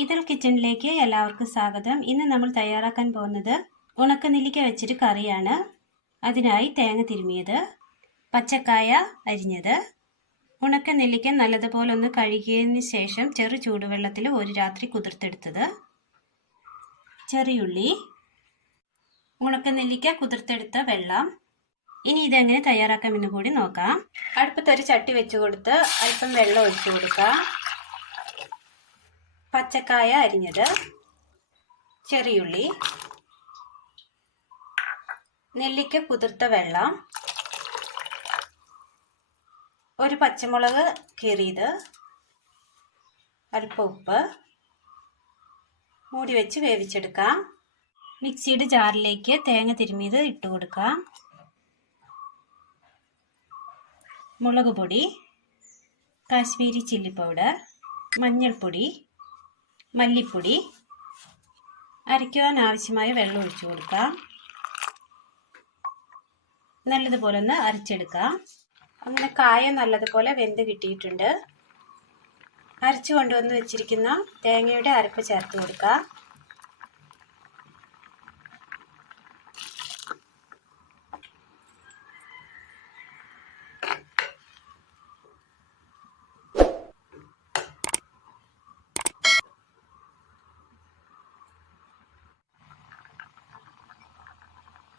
Ethyl കിച്ചണിലേക്ക് എല്ലാവർക്കും സ്വാഗതം. ഇന്ന് നമ്മൾ തയ്യാറാക്കാൻ പോകുന്നത് ഉണക്കനെല്ലിക്ക വെച്ചിട്ട് കറിയാണ്. അതിനായി തേങ്ങ തിരുമിയത്, പച്ചക്കായ അരിഞ്ഞത്, ഉണക്കനെല്ലിക്ക നല്ലതുപോലെ ഒന്ന് കഴുകിയതിന് ശേഷം ചെറു ചൂടുവെള്ളത്തിൽ ഒരു രാത്രി കുതിർത്തെടുത്തത്, ചെറിയുള്ളി, ഉണക്കനെല്ലിക്ക കുതിർത്തെടുത്ത വെള്ളം. ഇനി ഇതെങ്ങനെ തയ്യാറാക്കാമെന്ന് കൂടി നോക്കാം. അടുപ്പത്തൊരു ചട്ടി വെച്ച് കൊടുത്ത് അല്പം വെള്ളം ഒഴിച്ചു കൊടുക്കാം. പച്ചക്കായ അരിഞ്ഞത്, ചെറിയുള്ളി, നെല്ലിക്ക കുതിർത്ത വെള്ളം, ഒരു പച്ചമുളക് കീറിയത്, അല്പം ഉപ്പ്, മൂടി വെച്ച് വേവിച്ചെടുക്കാം. മിക്സിയുടെ ജാറിലേക്ക് തേങ്ങ തിരുമിയത് ഇട്ട് കൊടുക്കാം. മുളക് പൊടി, കാശ്മീരി ചില്ലി പൗഡർ, മഞ്ഞൾപ്പൊടി, മല്ലിപ്പൊടി, അരയ്ക്കുവാൻ ആവശ്യമായ വെള്ളം ഒഴിച്ചു കൊടുക്കാം. നല്ലതുപോലെ ഒന്ന് അരച്ചെടുക്കാം. അങ്ങനെ കായ നല്ലതുപോലെ വെന്ത് കിട്ടിയിട്ടുണ്ട്. അരച്ചു കൊണ്ടുവന്ന് വെച്ചിരിക്കുന്ന തേങ്ങയുടെ അരപ്പ് ചേർത്ത് കൊടുക്കാം.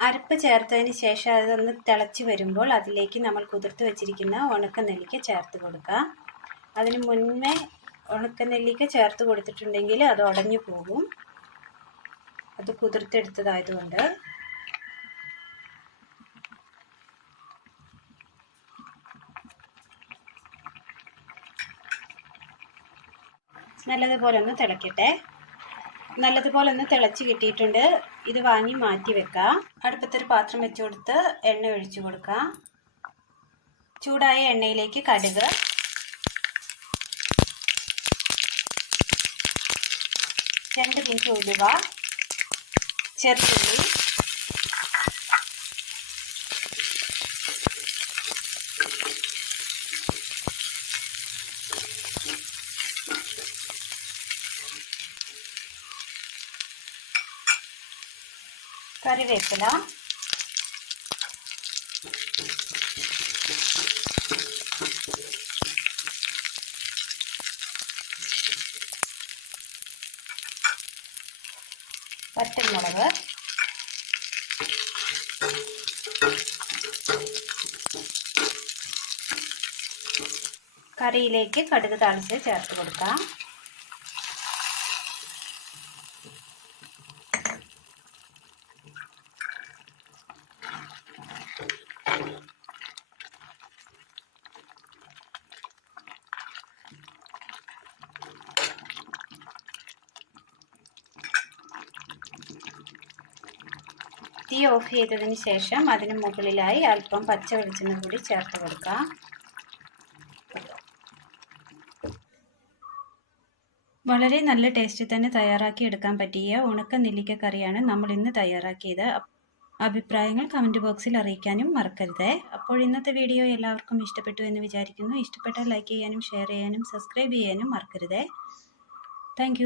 അരപ്പ് ചേർത്തതിന് ശേഷം അതൊന്ന് തിളച്ച് വരുമ്പോൾ അതിലേക്ക് നമ്മൾ കുതിർത്ത് വെച്ചിരിക്കുന്ന ഉണക്കനെല്ലിക്ക ചേർത്ത് കൊടുക്കാം. അതിന് മുന്നേ ഉണക്കനെല്ലിക്ക ചേർത്ത് കൊടുത്തിട്ടുണ്ടെങ്കിൽ അത് ഉടഞ്ഞു പോകും. അത് കുതിർത്തെടുത്തതായതുകൊണ്ട്. നല്ലതുപോലെ ഒന്ന് തിളക്കട്ടെ. നല്ലതുപോലെ ഒന്ന് തിളച്ച് കിട്ടിയിട്ടുണ്ട്. ഇത് വാങ്ങി മാറ്റി വെക്കാം. അടുപ്പത്തൊരു പാത്രം വെച്ച് കൊടുത്ത് എണ്ണ ഒഴിച്ചു കൊടുക്കാം. ചൂടായ എണ്ണയിലേക്ക് കടുക്, രണ്ട് പിഞ്ച് ഉലുവ, ചെറുള്ളി, കറിവേപ്പില, വറ്റൽമുളക്, കറിയിലേക്ക് കടുക് താളിച്ച് ചേർത്ത് കൊടുക്കാം. തീ ഓഫ് ചെയ്തതിന് ശേഷം അതിന് മുകളിലായി അല്പം പച്ച വെളിച്ചെണ്ണ കൂടി ചേർത്ത് കൊടുക്കാം. വളരെ നല്ല ടേസ്റ്റിൽ തന്നെ തയ്യാറാക്കി എടുക്കാൻ പറ്റിയ ഉണക്ക നെല്ലിക്ക കറിയാണ് നമ്മൾ ഇന്ന് തയ്യാറാക്കിയത്. അഭിപ്രായങ്ങൾ കമൻറ്റ് ബോക്സിൽ അറിയിക്കാനും മറക്കരുത്. അപ്പോൾ ഇന്നത്തെ വീഡിയോ എല്ലാവർക്കും ഇഷ്ടപ്പെട്ടു എന്ന് വിചാരിക്കുന്നു. ഇഷ്ടപ്പെട്ടാൽ ലൈക്ക് ചെയ്യാനും ഷെയർ ചെയ്യാനും സബ്സ്ക്രൈബ് ചെയ്യാനും മറക്കരുത്. താങ്ക്